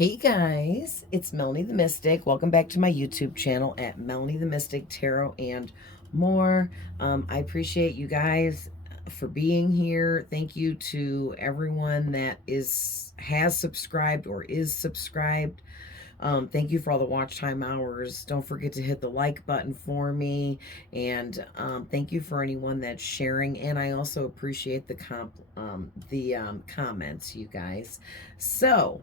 Hey guys, it's Melanie the Mystic. Welcome back to my YouTube channel at Melanie the Mystic Tarot and more. I appreciate you guys for being here. Thank you to everyone that has subscribed or is subscribed. Thank you for all the watch time hours. Don't forget to hit the like button for me. And thank you for anyone that's sharing. And I also appreciate the comments, you guys. So,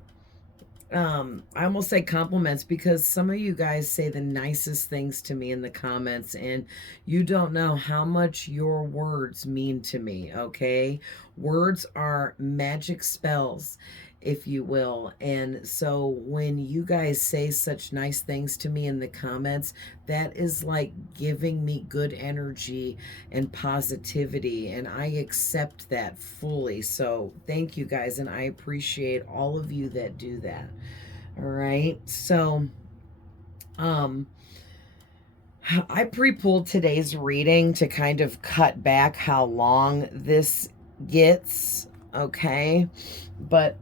I almost say compliments because some of you guys say the nicest things to me in the comments, and you don't know how much your words mean to me, okay? Words are magic spells, if you will. And so when you guys say such nice things to me in the comments, that is like giving me good energy and positivity, and I accept that fully. So thank you guys, and I appreciate all of you that do that. All right. So I pre-pulled today's reading to kind of cut back how long this gets, okay? But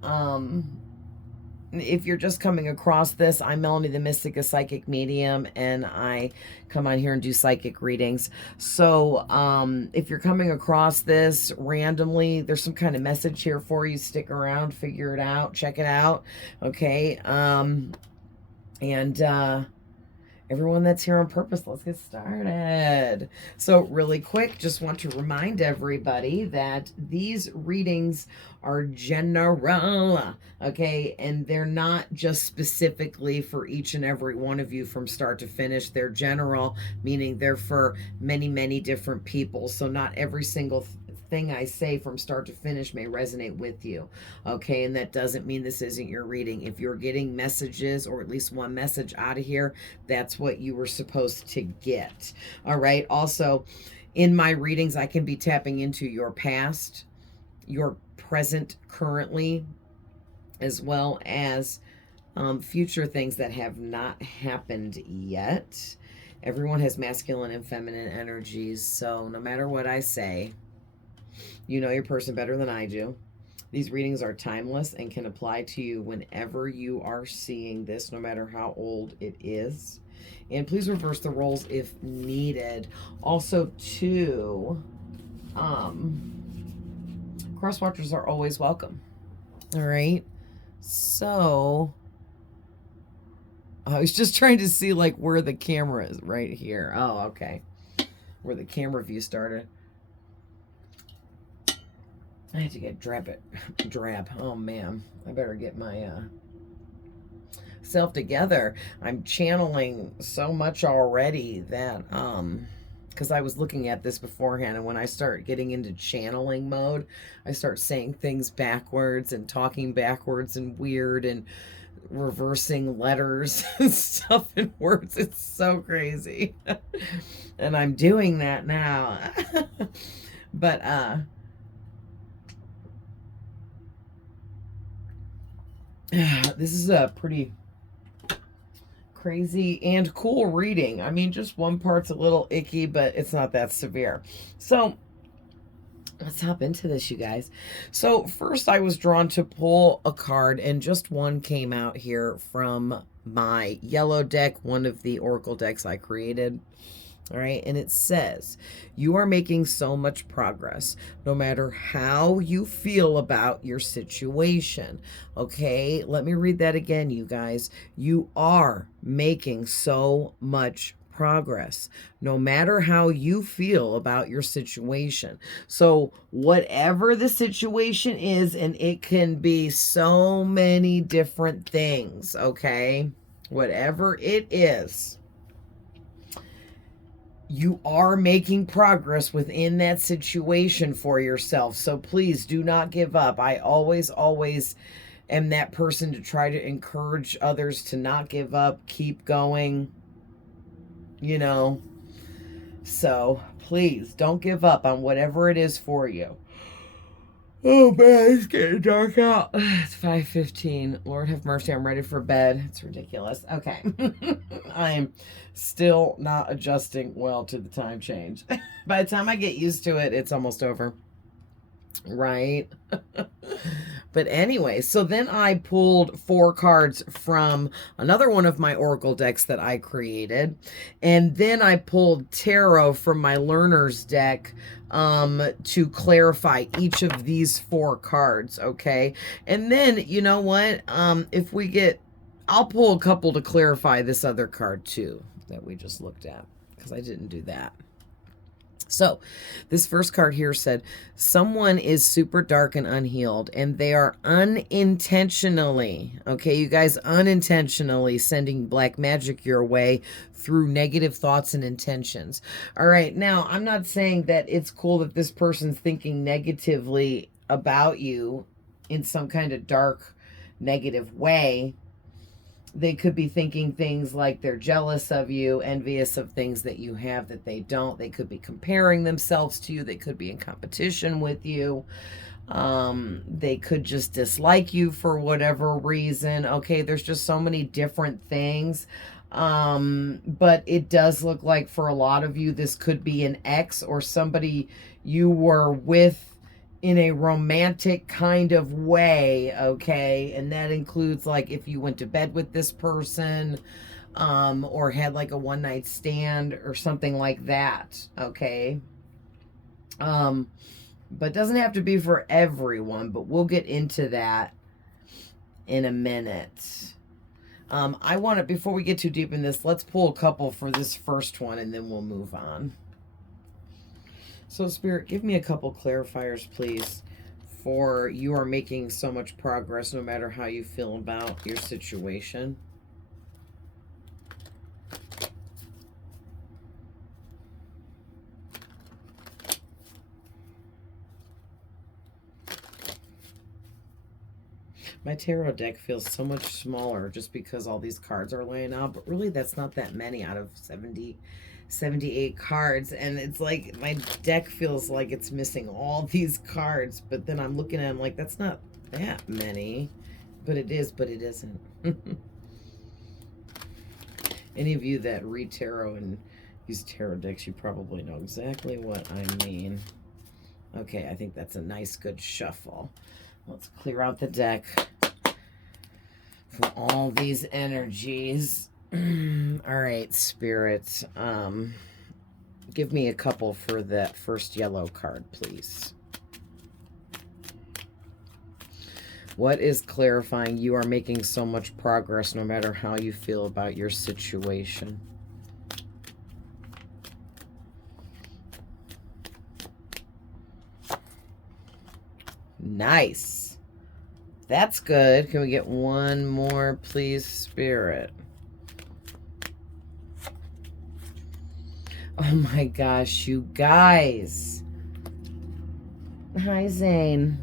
if you're just coming across this, I'm Melanie the Mystic, a psychic medium, and I come on here and do psychic readings. So if you're coming across this randomly, there's some kind of message here for you. Stick around, figure it out, check it out, okay? Everyone that's here on purpose, let's get started. So really quick, just want to remind everybody that these readings are general, okay? And they're not just specifically for each and every one of you from start to finish. They're general, meaning they're for many, many different people. So not every single thing I say from start to finish may resonate with you, okay? And that doesn't mean this isn't your reading. If you're getting messages, or at least one message out of here, that's what you were supposed to get. All right. Also, in my readings, I can be tapping into your past, your present currently, as well as future things that have not happened yet. Everyone has masculine and feminine energies, so no matter what I say, you know your person better than I do. These readings are timeless and can apply to you whenever you are seeing this, no matter how old it is. And please reverse the roles if needed. Also, too, cross watchers are always welcome. All right. So I was just trying to see like where the camera is right here. Oh, okay. Where the camera view started. I had to get drab. Oh man, I better get my self together. I'm channeling so much already that because I was looking at this beforehand, and when I start getting into channeling mode, I start saying things backwards and talking backwards and weird and reversing letters and stuff in words. It's so crazy. And I'm doing that now. But this is a pretty crazy and cool reading. I mean, just one part's a little icky, but it's not that severe. So let's hop into this, you guys. So first I was drawn to pull a card, and just one came out here from my yellow deck, one of the oracle decks I created. All right. And it says, you are making so much progress, no matter how you feel about your situation. Okay. Let me read that again, you guys. You are making so much progress, no matter how you feel about your situation. So whatever the situation is, and it can be so many different things. Okay. Whatever it is, you are making progress within that situation for yourself. So please do not give up. I always am that person to try to encourage others to not give up, keep going, you know. So please don't give up on whatever it is for you. Oh man, it's getting dark out. It's 5:15. Lord have mercy, I'm ready for bed. It's ridiculous. Okay. I'm still not adjusting well to the time change. By the time I get used to it, it's almost over. Right? But anyway, so then I pulled 4 cards from another one of my Oracle decks that I created. And then I pulled tarot from my learner's deck to clarify each of these 4 cards, okay? And then, you know what? If we get, I'll pull a couple to clarify this other card too that we just looked at, because I didn't do that. So this first card here said, someone is super dark and unhealed, and they are unintentionally, okay, you guys, unintentionally sending black magic your way through negative thoughts and intentions. All right, now, I'm not saying that it's cool that this person's thinking negatively about you in some kind of dark, negative way. They could be thinking things like they're jealous of you, envious of things that you have that they don't. They could be comparing themselves to you. They could be in competition with you. They could just dislike you for whatever reason. Okay, there's just so many different things. But it does look like for a lot of you, this could be an ex or somebody you were with in a romantic kind of way, okay? And that includes, like, if you went to bed with this person, or had, like, a one-night stand or something like that, okay? But it doesn't have to be for everyone, but we'll get into that in a minute. I want to, before we get too deep in this, let's pull a couple for this first one, and then we'll move on. So, Spirit, give me a couple clarifiers, please, for you are making so much progress no matter how you feel about your situation. My tarot deck feels so much smaller just because all these cards are laying out, but really that's not that many out of 78 cards, and it's like my deck feels like it's missing all these cards, but then I'm looking at them like that's not that many, but it is, but it isn't. Any of you that read tarot and use tarot decks, you probably know exactly what I mean. Okay, I think that's a nice good shuffle. Let's clear out the deck for all these energies. All right, Spirit, give me a couple for that first yellow card, please. What is clarifying? You are making so much progress no matter how you feel about your situation. Nice. That's good. Can we get one more, please, Spirit? Oh my gosh, you guys. Hi, Zane.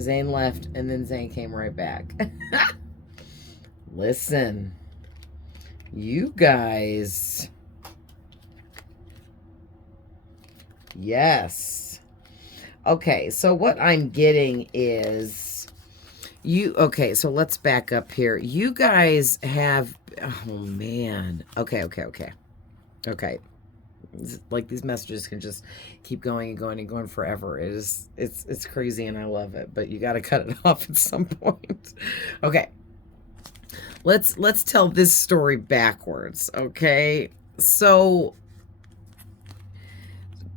Zane left, and then Zane came right back. Listen. You guys. Yes. Okay, so what I'm getting is okay, so let's back up here. You guys have, oh man. Okay. Like these messages can just keep going and going and going forever. It's crazy and I love it, but you got to cut it off at some point. Okay. Let's tell this story backwards, okay? So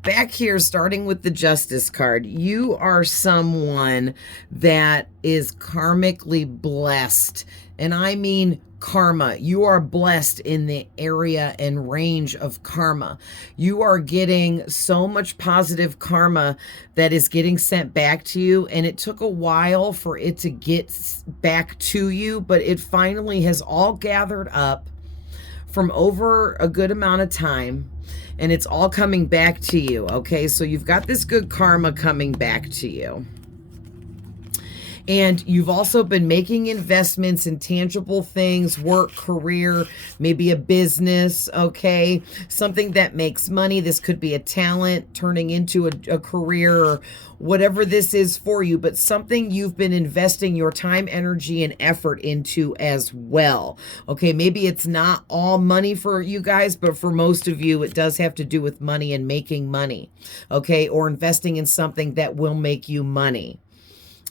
back here, starting with the Justice card, you are someone that is karmically blessed. And I mean karma. You are blessed in the area and range of karma. You are getting so much positive karma that is getting sent back to you. And it took a while for it to get back to you, but it finally has all gathered up from over a good amount of time. And it's all coming back to you, okay? So you've got this good karma coming back to you. And you've also been making investments in tangible things, work, career, maybe a business, okay? Something that makes money. This could be a talent turning into a career or whatever this is for you, but something you've been investing your time, energy, and effort into as well. Okay, maybe it's not all money for you guys, but for most of you, it does have to do with money and making money, okay? Or investing in something that will make you money.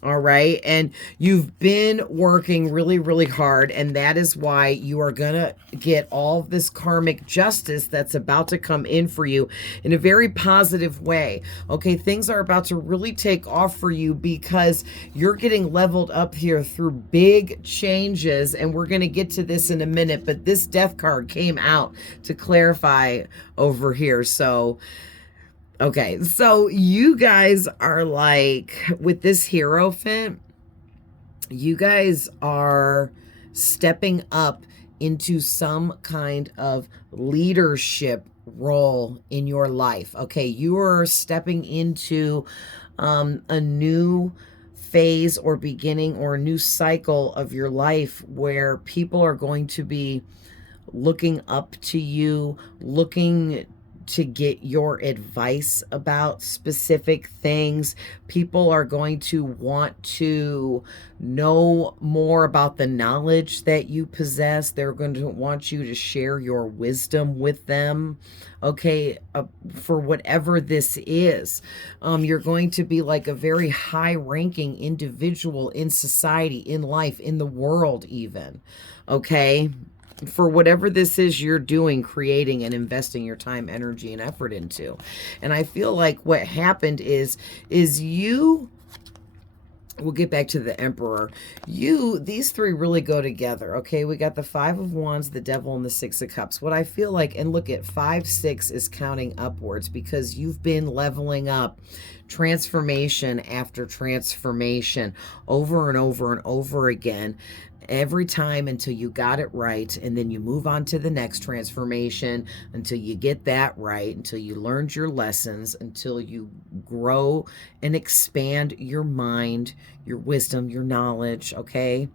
All right. And you've been working really, really hard. And that is why you are going to get all of this karmic justice that's about to come in for you in a very positive way. Okay. Things are about to really take off for you because you're getting leveled up here through big changes. And we're going to get to this in a minute. But this death card came out to clarify over here. So, okay, so you guys are like, with this Hierophant, you guys are stepping up into some kind of leadership role in your life. Okay, you are stepping into a new phase or beginning or a new cycle of your life where people are going to be looking up to you, looking to get your advice about specific things. People are going to want to know more about the knowledge that you possess. They're going to want you to share your wisdom with them. Okay, for whatever this is, you're going to be like a very high-ranking individual in society, in life, in the world even. Okay, for whatever this is you're doing, creating and investing your time, energy, and effort into. And I feel like what happened is you, we'll get back to the Emperor. These three really go together, okay? We got the Five of Wands, the Devil, and the Six of Cups. What I feel like, and look at 5, 6 is counting upwards because you've been leveling up transformation after transformation over and over and over again, every time until you got it right, and then you move on to the next transformation until you get that right, until you learned your lessons, until you grow and expand your mind, your wisdom, your knowledge, okay?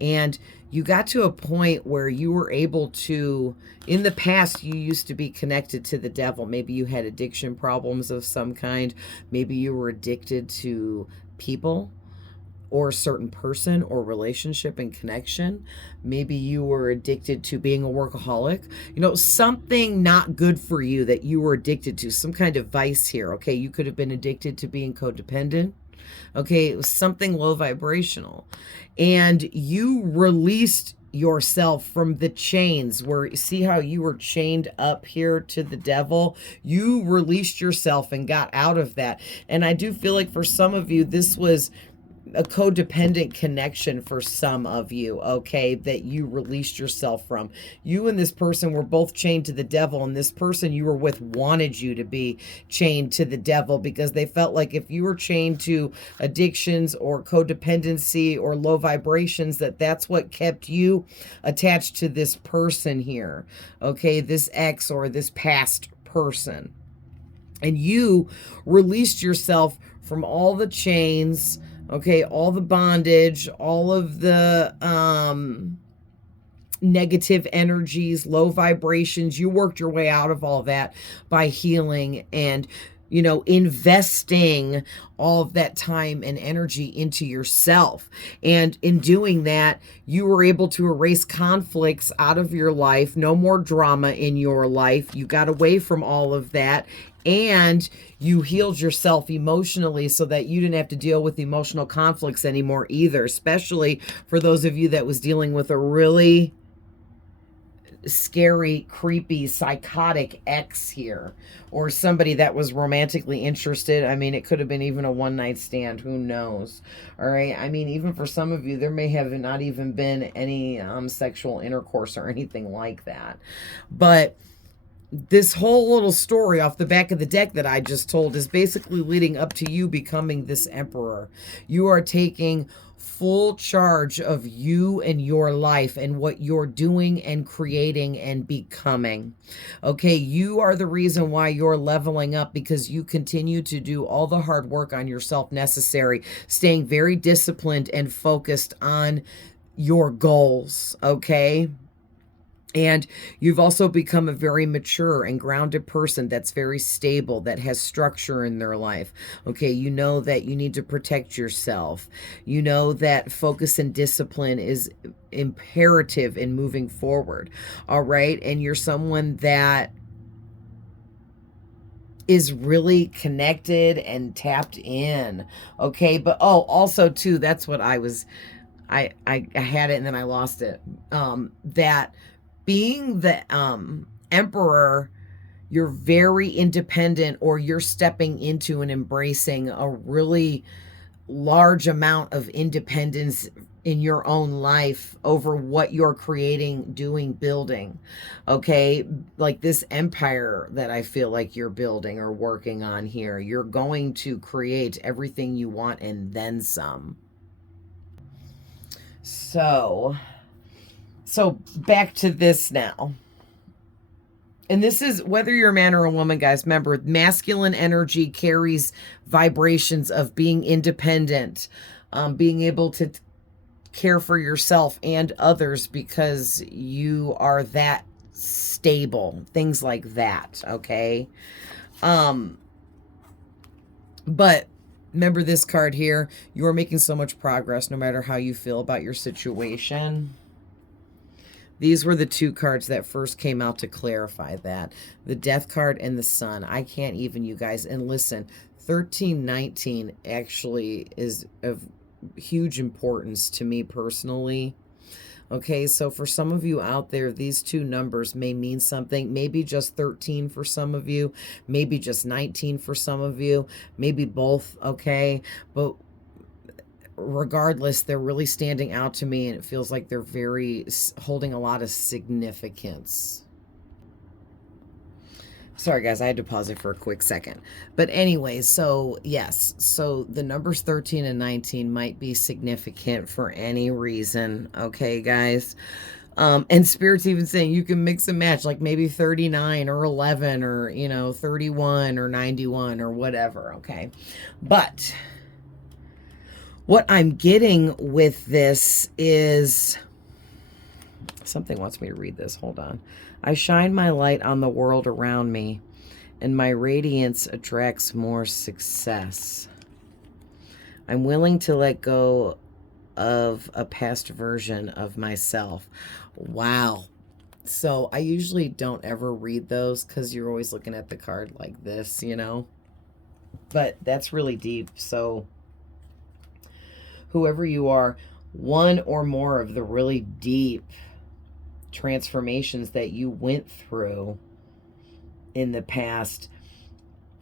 And you got to a point where you were able to, in the past, you used to be connected to the devil. Maybe you had addiction problems of some kind. Maybe you were addicted to people or a certain person or relationship and connection. Maybe you were addicted to being a workaholic. You know, something not good for you that you were addicted to, some kind of vice here. Okay, you could have been addicted to being codependent. Okay, it was something low vibrational. And you released yourself from the chains where, see how you were chained up here to the devil? You released yourself and got out of that. And I do feel like for some of you, this was a codependent connection for some of you, okay, that you released yourself from. You and this person were both chained to the devil, and this person you were with wanted you to be chained to the devil because they felt like if you were chained to addictions or codependency or low vibrations, that's what kept you attached to this person here, okay, this ex or this past person. And you released yourself from all the chains, okay, all the bondage, all of the negative energies, low vibrations. You worked your way out of all that by healing and, you know, investing all of that time and energy into yourself. And in doing that, you were able to erase conflicts out of your life. No more drama in your life. You got away from all of that. And you healed yourself emotionally so that you didn't have to deal with emotional conflicts anymore either, especially for those of you that was dealing with a really scary, creepy, psychotic ex here, or somebody that was romantically interested. I mean, it could have been even a one-night stand. Who knows? All right. I mean, even for some of you, there may have not even been any sexual intercourse or anything like that. But this whole little story off the back of the deck that I just told is basically leading up to you becoming this Emperor. You are taking full charge of you and your life and what you're doing and creating and becoming. Okay, you are the reason why you're leveling up because you continue to do all the hard work on yourself necessary, staying very disciplined and focused on your goals, okay? And you've also become a very mature and grounded person that's very stable, that has structure in their life. Okay, you know that you need to protect yourself. You know that focus and discipline is imperative in moving forward. All right, and you're someone that is really connected and tapped in. Okay. But oh, also too, that's what I had it and then I lost it. That being the emperor, you're very independent, or you're stepping into and embracing a really large amount of independence in your own life over what you're creating, doing, building. Okay. Like this empire that I feel like you're building or working on here, you're going to create everything you want and then some. So back to this now. And this is whether you're a man or a woman, guys. Remember, masculine energy carries vibrations of being independent, being able to care for yourself and others because you are that stable, things like that. Okay. But remember this card here. You are making so much progress no matter how you feel about your situation. These were the two cards that first came out to clarify that. The Death card and the Sun. I can't even, you guys. And listen, 1319 actually is of huge importance to me personally. Okay, so for some of you out there, these two numbers may mean something. Maybe just 13 for some of you. Maybe just 19 for some of you. Maybe both, okay? But regardless, they're really standing out to me, and it feels like they're holding a lot of significance. Sorry, guys, I had to pause it for a quick second. But anyway, so yes, so the numbers 13 and 19 might be significant for any reason, okay, guys? And Spirit's even saying you can mix and match, like maybe 39 or 11 or, 31 or 91 or whatever, okay? But what I'm getting with this is, something wants me to read this. Hold on. I shine my light on the world around me, and my radiance attracts more success. I'm willing to let go of a past version of myself. Wow. So I usually don't ever read those because you're always looking at the card like this, But that's really deep. So whoever you are, one or more of the really deep transformations that you went through in the past,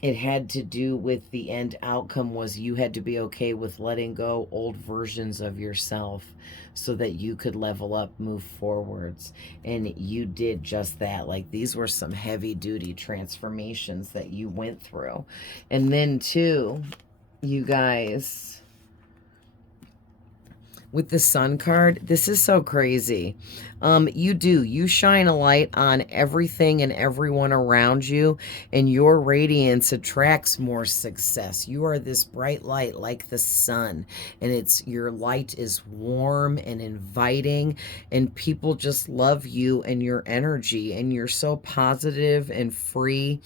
it had to do with the end outcome was you had to be okay with letting go old versions of yourself so that you could level up, move forwards. And you did just that. Like, these were some heavy duty transformations that you went through. And then too, you guys, with the Sun card, this is so crazy. You shine a light on everything and everyone around you, and your radiance attracts more success. You are this bright light like the sun, and your light is warm and inviting, and people just love you and your energy, and you're so positive and free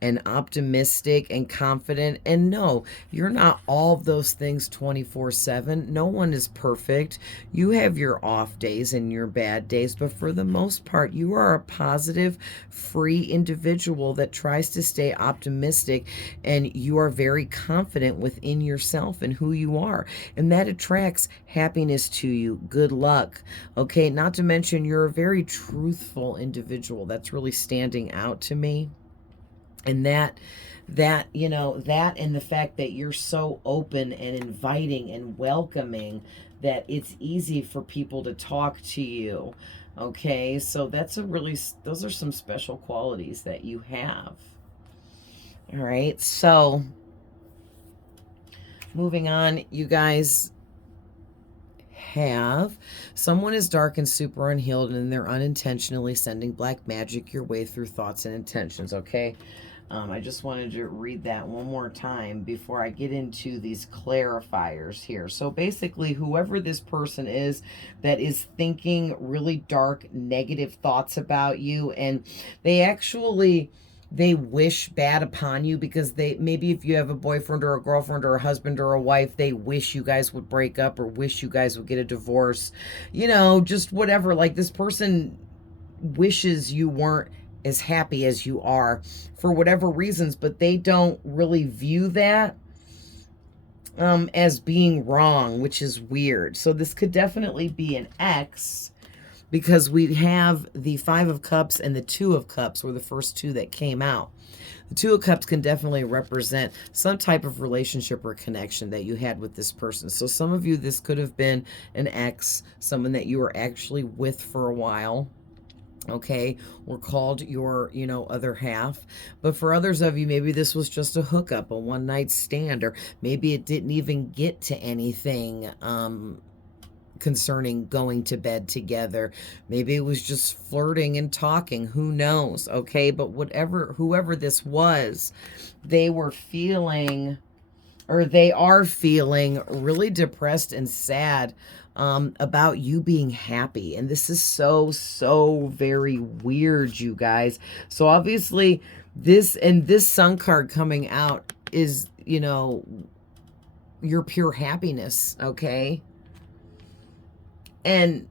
and optimistic and confident. And no, you're not all of those things 24/7. No one is perfect. You have your off days and your bad days, but for the most part, you are a positive, free individual that tries to stay optimistic, and you are very confident within yourself and who you are, and that attracts happiness to you, good luck, okay? Not to mention, you're a very truthful individual. That's really standing out to me. And that and the fact that you're so open and inviting and welcoming that it's easy for people to talk to you. Okay, so those are some special qualities that you have. All right, so moving on, you guys have someone is dark and super unhealed, and they're unintentionally sending black magic your way through thoughts and intentions, okay? I just wanted to read that one more time before I get into these clarifiers here. So basically, whoever this person is that is thinking really dark, negative thoughts about you, and they wish bad upon you because maybe if you have a boyfriend or a girlfriend or a husband or a wife, they wish you guys would break up or wish you guys would get a divorce, just whatever. Like, this person wishes you weren't as happy as you are for whatever reasons, but they don't really view that as being wrong, which is weird. So this could definitely be an ex, because we have the Five of Cups and the Two of Cups were the first two that came out. The Two of Cups can definitely represent some type of relationship or connection that you had with this person. So some of you, this could have been an ex, someone that you were actually with for a while, okay, or called your, you know, other half. But for others of you, maybe this was just a hookup, a one-night stand, or maybe it didn't even get to anything concerning going to bed together. Maybe it was just flirting and talking, who knows, okay? But whoever this was, they were feeling, or they are feeling really depressed and sad about you being happy. And this is so very weird, you guys. So obviously this Sun card coming out is, you know, your pure happiness, okay? And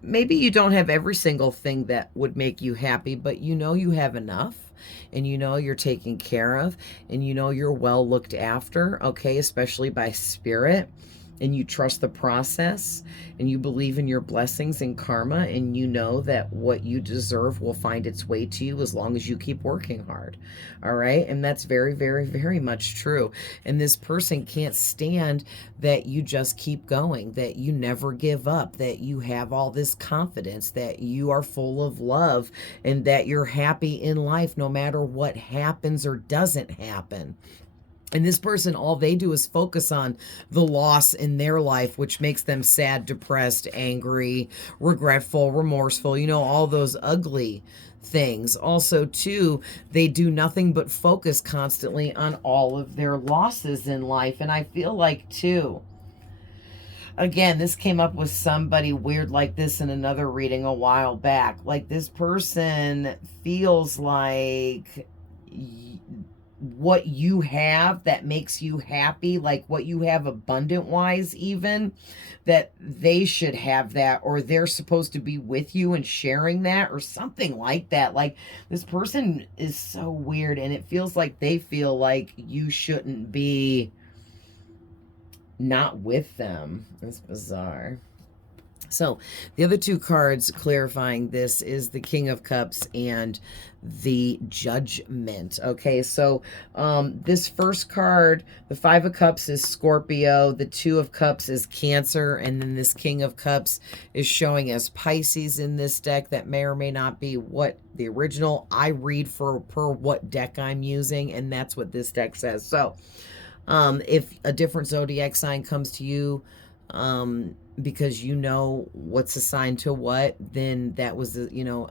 maybe you don't have every single thing that would make you happy, but you know you have enough, and you know you're taken care of, and you know you're well looked after, okay, especially by spirit, and you trust the process, and you believe in your blessings and karma, and you know that what you deserve will find its way to you as long as you keep working hard. All right? And that's very much true. And this person can't stand that you just keep going, that you never give up, that you have all this confidence, that you are full of love, and that you're happy in life no matter what happens or doesn't happen. And this person, all they do is focus on the loss in their life, which makes them sad, depressed, angry, regretful, remorseful, you know, all those ugly things. Also, too, they do nothing but focus constantly on all of their losses in life. And I feel like, too, again, this came up with somebody weird like this in another reading a while back. Like, this person feels like what you have that makes you happy, like what you have abundant wise, even, that they should have that, or they're supposed to be with you and sharing that, or something like that. Like, this person is so weird, and it feels like they feel like you shouldn't be not with them. It's bizarre. So the other two cards clarifying this is the King of Cups and the Judgment. Okay, so this first card, the Five of Cups, is Scorpio, the Two of Cups is Cancer, and then this King of Cups is showing as Pisces in this deck. That may or may not be what the original I read per what deck I'm using, and that's what this deck says. So if a different zodiac sign comes to you, because you know what's assigned to what, then that was, you know,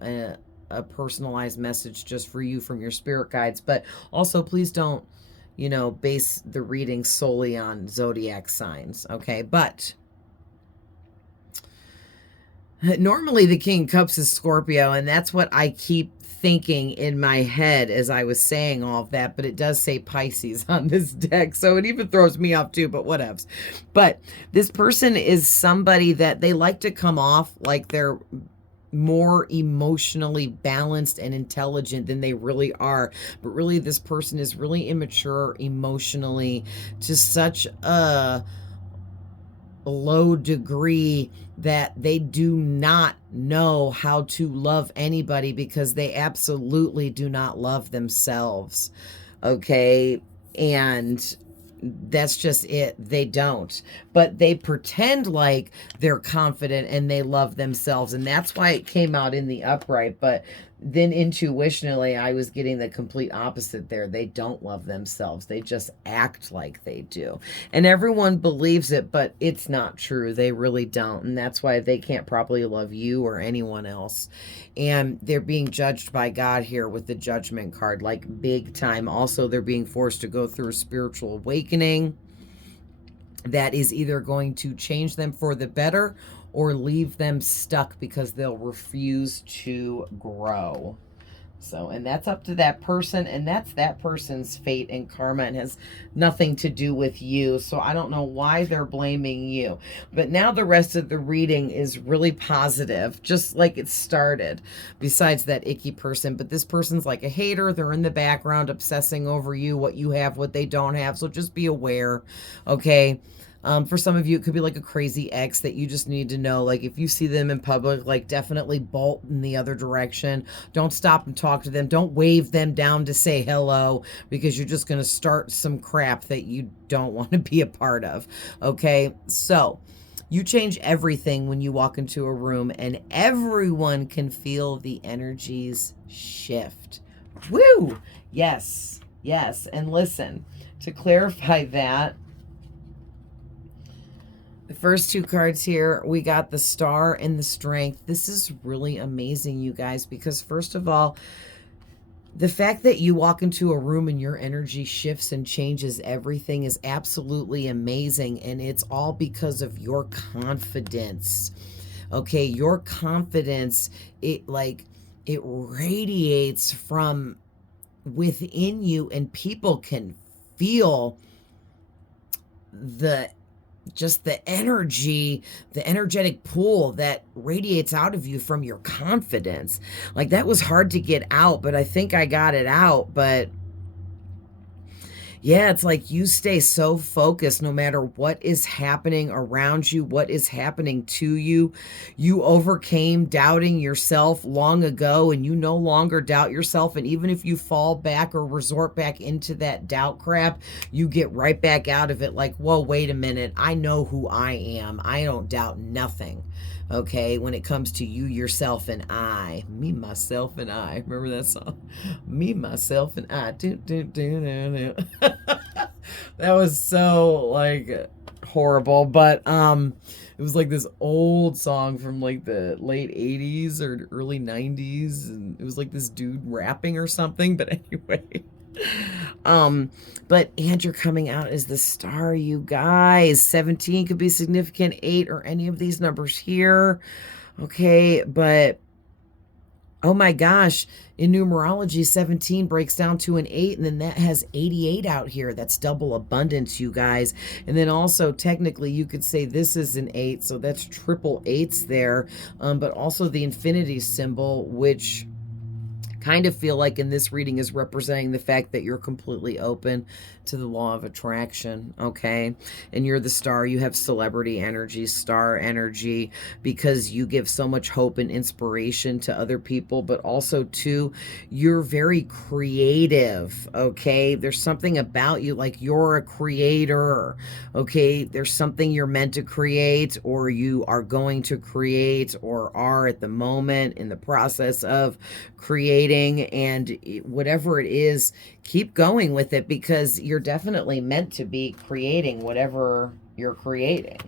a personalized message just for you from your spirit guides. But also, please don't, you know, base the reading solely on zodiac signs, okay? But normally the King of Cups is Scorpio, and that's what I keep thinking in my head as I was saying all of that, but it does say Pisces on this deck, so it even throws me off too, but whatevs. But this person is somebody that they like to come off like they're more emotionally balanced and intelligent than they really are, but really this person is really immature emotionally to such a low degree that they do not know how to love anybody, because they absolutely do not love themselves, okay? And that's just it. They don't. But they pretend like they're confident and they love themselves, and that's why it came out in the upright. But then intuitionally, I was getting the complete opposite there. They don't love themselves. They just act like they do. And everyone believes it, but it's not true. They really don't. And that's why they can't properly love you or anyone else. And they're being judged by God here with the Judgment card, like big time. Also, they're being forced to go through a spiritual awakening that is either going to change them for the better or leave them stuck because they'll refuse to grow. So, and that's up to that person, and that's that person's fate and karma, and has nothing to do with you. So I don't know why they're blaming you. But now the rest of the reading is really positive, just like it started, besides that icky person. But this person's like a hater. They're in the background obsessing over you, what you have, what they don't have. So just be aware, okay? For some of you, it could be like a crazy ex that you just need to know. Like, if you see them in public, like, definitely bolt in the other direction. Don't stop and talk to them. Don't wave them down to say hello, because you're just going to start some crap that you don't want to be a part of. Okay? So, you change everything when you walk into a room, and everyone can feel the energies shift. Woo! Yes. Yes. And listen, to clarify that, the first two cards here, we got the Star and the Strength. This is really amazing, you guys, because first of all, the fact that you walk into a room and your energy shifts and changes everything is absolutely amazing. And it's all because of your confidence. Okay, your confidence, it radiates from within you, and people can feel just the energy, the energetic pool that radiates out of you from your confidence. Like, that was hard to get out, but I think I got it out. But yeah, it's like you stay so focused no matter what is happening around you, what is happening to you. You overcame doubting yourself long ago, and you no longer doubt yourself. And even if you fall back or resort back into that doubt crap, you get right back out of it like, whoa, wait a minute. I know who I am. I don't doubt nothing. Okay, when it comes to you, yourself, and I. Me, myself, and I. Remember that song? Me, myself, and I. Do, do, do, do, do. That was so, like, horrible. But it was like this old song from like the late 80s or early 90s. And it was like this dude rapping or something. But anyway. And you're coming out as the Star, you guys. 17 could be significant, 8 or any of these numbers here. Okay, but oh my gosh, in numerology, 17 breaks down to an 8, and then that has 88 out here. That's double abundance, you guys. And then also, technically, you could say this is an 8, so that's triple 8s there. But also the infinity symbol, which kind of feel like in this reading is representing the fact that you're completely open to the law of attraction, okay? And you're the Star. You have celebrity energy, star energy, because you give so much hope and inspiration to other people, but also, too, you're very creative, okay? There's something about you, like you're a creator, okay? There's something you're meant to create, or you are going to create, or are at the moment in the process of creating. And whatever it is, keep going with it, because you're definitely meant to be creating whatever you're creating.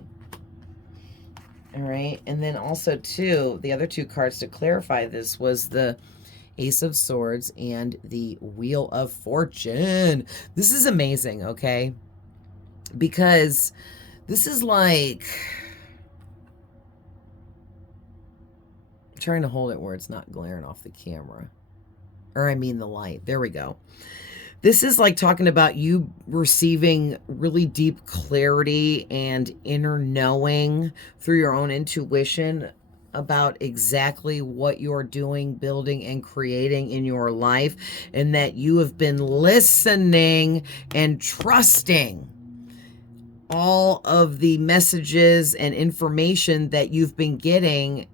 All right. And then also, too, the other two cards to clarify this was the Ace of Swords and the Wheel of Fortune. This is amazing, okay? Because this is like, I'm trying to hold it where it's not glaring off the camera. Or I mean the light. There we go. This is like talking about you receiving really deep clarity and inner knowing through your own intuition about exactly what you're doing, building, and creating in your life, and that you have been listening and trusting all of the messages and information that you've been getting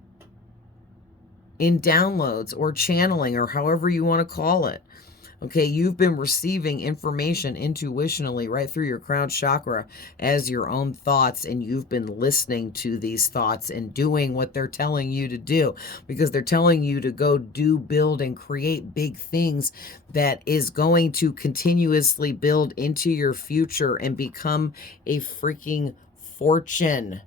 in downloads or channeling, or however you want to call it. Okay, you've been receiving information intuitionally right through your crown chakra as your own thoughts, and you've been listening to these thoughts and doing what they're telling you to do, because they're telling you to go do, build, and create big things that is going to continuously build into your future and become a freaking fortune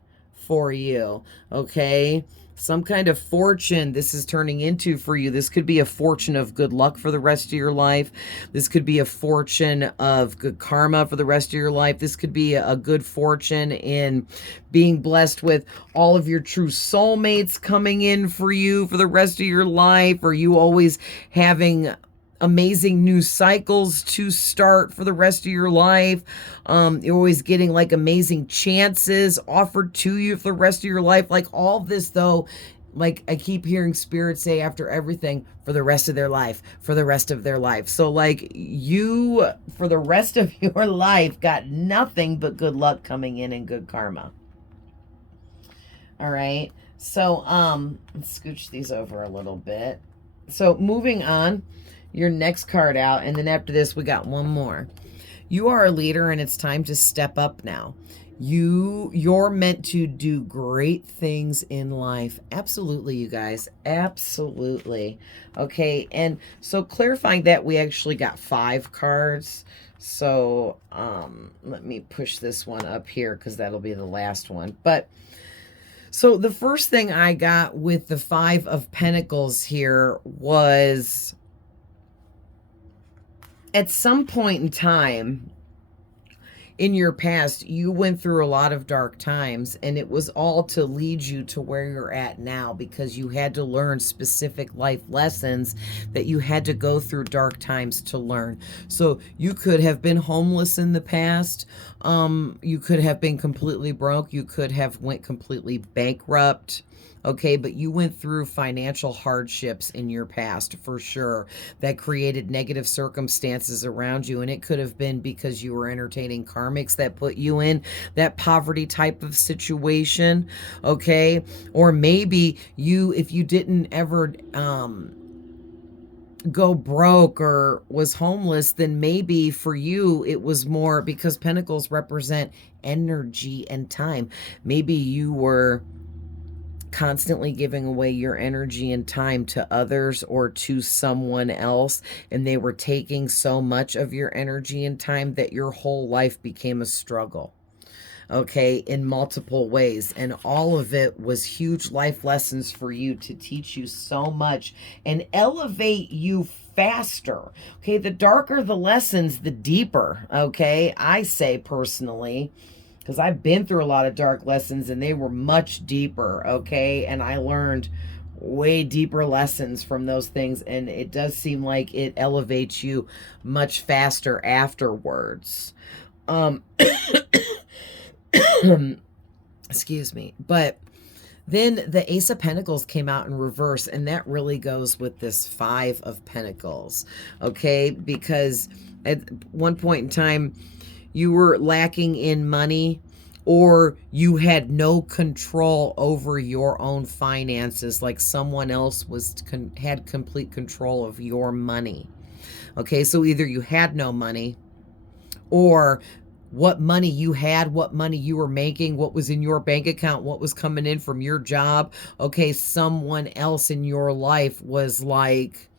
for you, okay? Some kind of fortune this is turning into for you. This could be a fortune of good luck for the rest of your life. This could be a fortune of good karma for the rest of your life. This could be a good fortune in being blessed with all of your true soulmates coming in for you for the rest of your life, or you always having amazing new cycles to start for the rest of your life. You're always getting like amazing chances offered to you for the rest of your life. Like all this though, like I keep hearing spirit say after everything, for the rest of their life, for the rest of their life. So like you, for the rest of your life, got nothing but good luck coming in and good karma. All right. So, let's scooch these over a little bit. So moving on, your next card out, and then after this we got one more. You are a leader and it's time to step up now. You're meant to do great things in life. Absolutely, you guys. Absolutely. Okay, and so clarifying that, we actually got 5 cards. So let me push this one up here because that'll be the last one. But so the first thing I got with the 5 of Pentacles here was, at some point in time in your past, you went through a lot of dark times, and it was all to lead you to where you're at now, because you had to learn specific life lessons that you had to go through dark times to learn. So you could have been homeless in the past. You could have been completely broke. You could have went completely bankrupt. Okay, but you went through financial hardships in your past for sure that created negative circumstances around you. And it could have been because you were entertaining karmics that put you in that poverty type of situation. Okay, or maybe you, if you didn't ever go broke or was homeless, then maybe for you it was more because Pentacles represent energy and time. Maybe you were constantly giving away your energy and time to others or to someone else, and they were taking so much of your energy and time that your whole life became a struggle, okay, in multiple ways. And all of it was huge life lessons for you to teach you so much and elevate you faster. Okay, the darker the lessons, the deeper, okay, I say personally, because I've been through a lot of dark lessons and they were much deeper, okay? And I learned way deeper lessons from those things, and it does seem like it elevates you much faster afterwards. Excuse me. But then the Ace of Pentacles came out in reverse, and that really goes with this 5 of Pentacles, okay? Because at one point in time, you were lacking in money, or you had no control over your own finances, like someone else had complete control of your money. Okay, so either you had no money, or what money you had, what money you were making, what was in your bank account, what was coming in from your job. Okay, someone else in your life was like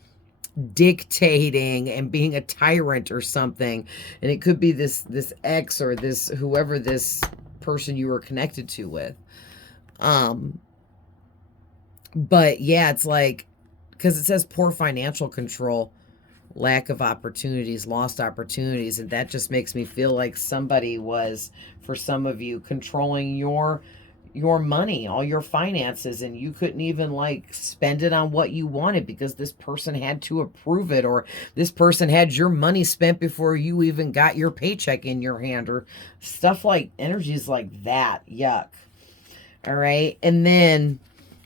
dictating and being a tyrant or something. And it could be this ex or this whoever this person you were connected to with. But yeah, it's like, because it says poor financial control, lack of opportunities, lost opportunities, and that just makes me feel like somebody was, for some of you, controlling your money, all your finances, and you couldn't even like spend it on what you wanted because this person had to approve it, or this person had your money spent before you even got your paycheck in your hand, or stuff like energies like that. Yuck. All right. And then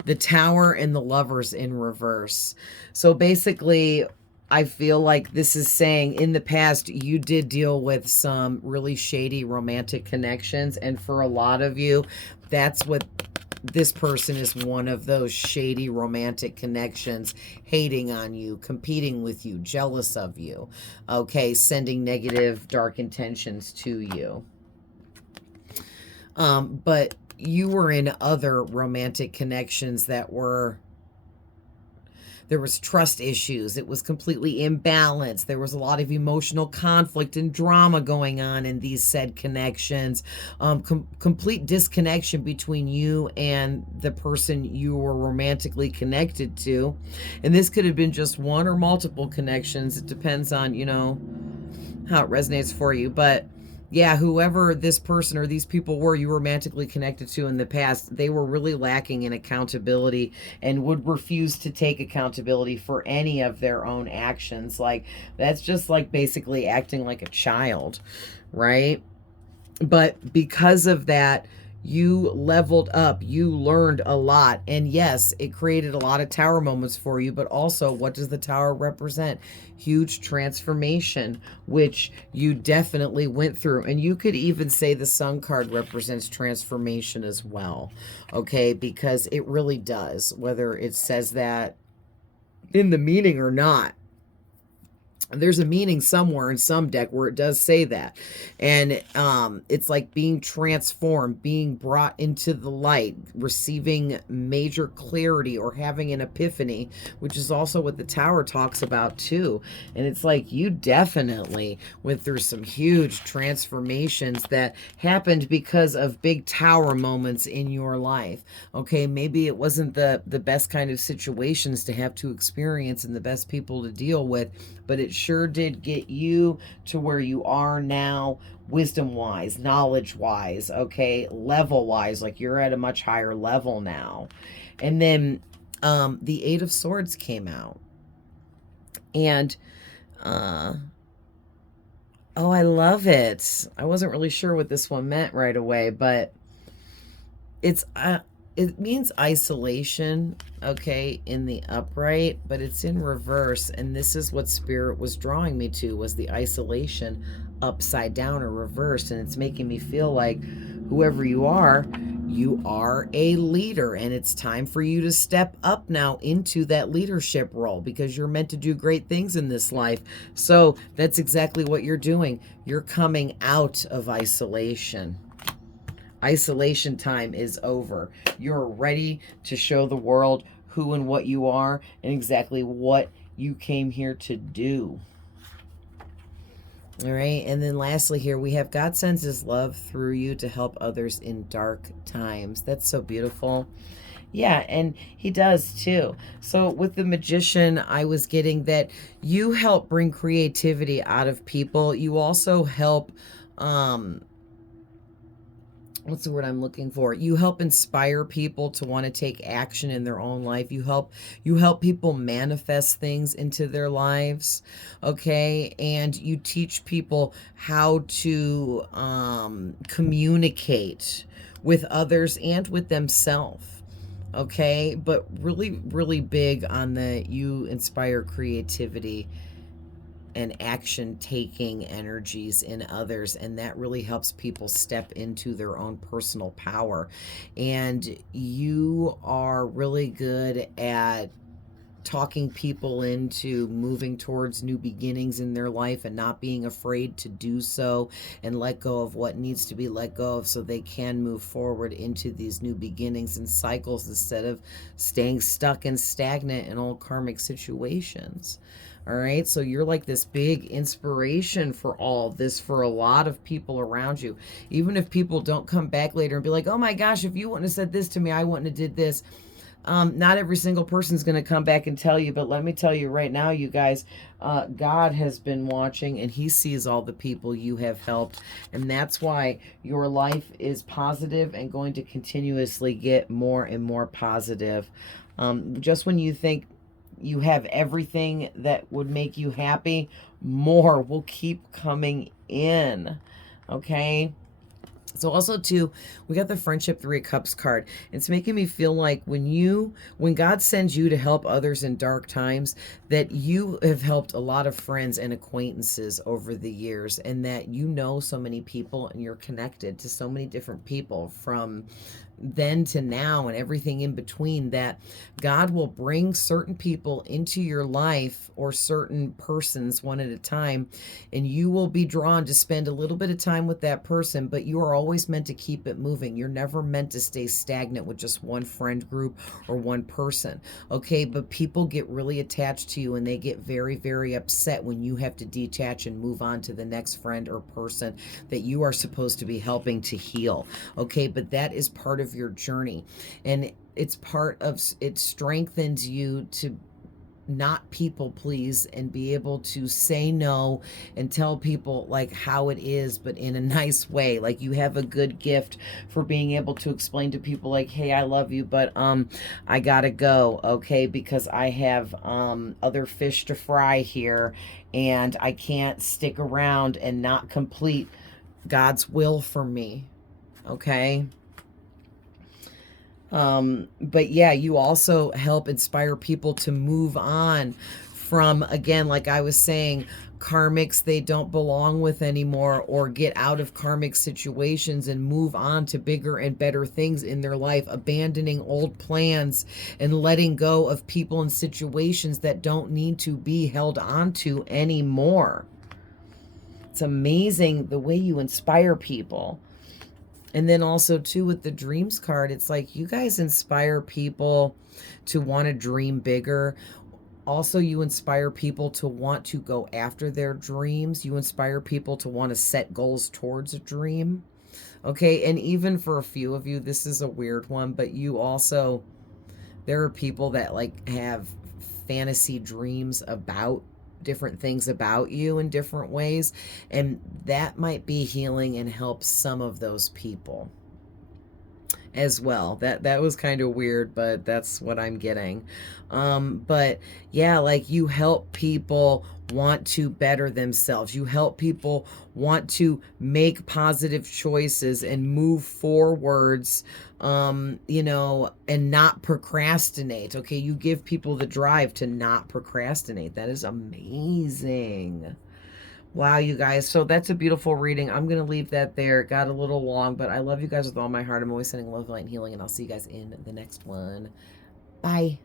the Tower and the Lovers in reverse. So basically, I feel like this is saying in the past, you did deal with some really shady romantic connections. And for a lot of you, that's what this person is, one of those shady romantic connections, hating on you, competing with you, jealous of you, okay, sending negative, dark intentions to you. But you were in other romantic connections that were there was trust issues. It was completely imbalanced. There was a lot of emotional conflict and drama going on in these said connections. Complete disconnection between you and the person you were romantically connected to. And this could have been just one or multiple connections. It depends on, you know, how it resonates for you. But yeah, whoever this person or these people were you romantically connected to in the past, they were really lacking in accountability and would refuse to take accountability for any of their own actions. Like, that's just like basically acting like a child, right? But because of that, you leveled up, you learned a lot. And yes, it created a lot of tower moments for you, but also, what does the tower represent? Huge transformation, which you definitely went through. And you could even say the Sun card represents transformation as well, okay? Because it really does, whether it says that in the meaning or not. There's a meaning somewhere in some deck where it does say that. And it's like being transformed, being brought into the light, receiving major clarity, or having an epiphany, which is also what the tower talks about too. And it's like you definitely went through some huge transformations that happened because of big tower moments in your life. Okay, maybe it wasn't the best kind of situations to have to experience and the best people to deal with, but it sure did get you to where you are now, wisdom wise, knowledge wise, okay, level wise. Like, you're at a much higher level now. And then the Eight of Swords came out. And oh, I love it. I wasn't really sure what this one meant right away, but it's it means isolation, okay, in the upright, but it's in reverse. And this is what Spirit was drawing me to, was the isolation upside down or reversed. And it's making me feel like whoever you are a leader, and it's time for you to step up now into that leadership role, because you're meant to do great things in this life. So that's exactly what you're doing. You're coming out of isolation. Isolation time is over. You're ready to show the world who and what you are and exactly what you came here to do. All right. And then lastly here, we have God sends his love through you to help others in dark times. That's so beautiful. Yeah, and he does too. So with the Magician, I was getting that you help bring creativity out of people. You also help what's the word I'm looking for? You help inspire people to want to take action in their own life. You help people manifest things into their lives, okay? And you teach people how to communicate with others and with themselves, okay? But really, really big on the you inspire creativity and action-taking energies in others, and that really helps people step into their own personal power. And you are really good at talking people into moving towards new beginnings in their life and not being afraid to do so and let go of what needs to be let go of, so they can move forward into these new beginnings and cycles instead of staying stuck and stagnant in old karmic situations. All right, so you're like this big inspiration for all this, for a lot of people around you. Even if people don't come back later and be like, oh my gosh, if you wouldn't have said this to me, I wouldn't have did this. Not every single person's going to come back and tell you, but let me tell you right now, you guys, God has been watching, and he sees all the people you have helped. And that's why your life is positive and going to continuously get more and more positive. Just when you think you have everything that would make you happy, more will keep coming in, okay? So also too, we got the Friendship Three of Cups card. It's making me feel like when God sends you to help others in dark times, that you have helped a lot of friends and acquaintances over the years, and that you know so many people and you're connected to so many different people, from then to now and everything in between, that God will bring certain people into your life, or certain persons one at a time, and you will be drawn to spend a little bit of time with that person, but you are always meant to keep it moving. You're never meant to stay stagnant with just one friend group or one person, okay? But people get really attached to you, and they get very, very upset when you have to detach and move on to the next friend or person that you are supposed to be helping to heal, okay? But that is part of your journey, and it's part of, it strengthens you to not people please, and be able to say no and tell people like how it is, but in a nice way. Like, you have a good gift for being able to explain to people like, hey, I love you, but I gotta go, okay, because I have other fish to fry here, and I can't stick around and not complete God's will for me, okay? But yeah, you also help inspire people to move on from, again, like I was saying, karmics they don't belong with anymore, or get out of karmic situations and move on to bigger and better things in their life, abandoning old plans and letting go of people and situations that don't need to be held on to anymore. It's amazing the way you inspire people. And then also too, with the dreams card, it's like you guys inspire people to want to dream bigger. Also, you inspire people to want to go after their dreams. You inspire people to want to set goals towards a dream. Okay, and even for a few of you, this is a weird one, but you also, there are people that like have fantasy dreams about different things about you in different ways, and that might be healing and help some of those people as well. That was kind of weird, but that's what I'm getting. But yeah, like, you help people want to better themselves. You help people want to make positive choices and move forwards, you know, and not procrastinate. Okay, you give people the drive to not procrastinate. That is amazing. Wow, you guys. So that's a beautiful reading. I'm going to leave that there. It got a little long, but I love you guys with all my heart. I'm always sending love, light, and healing, and I'll see you guys in the next one. Bye.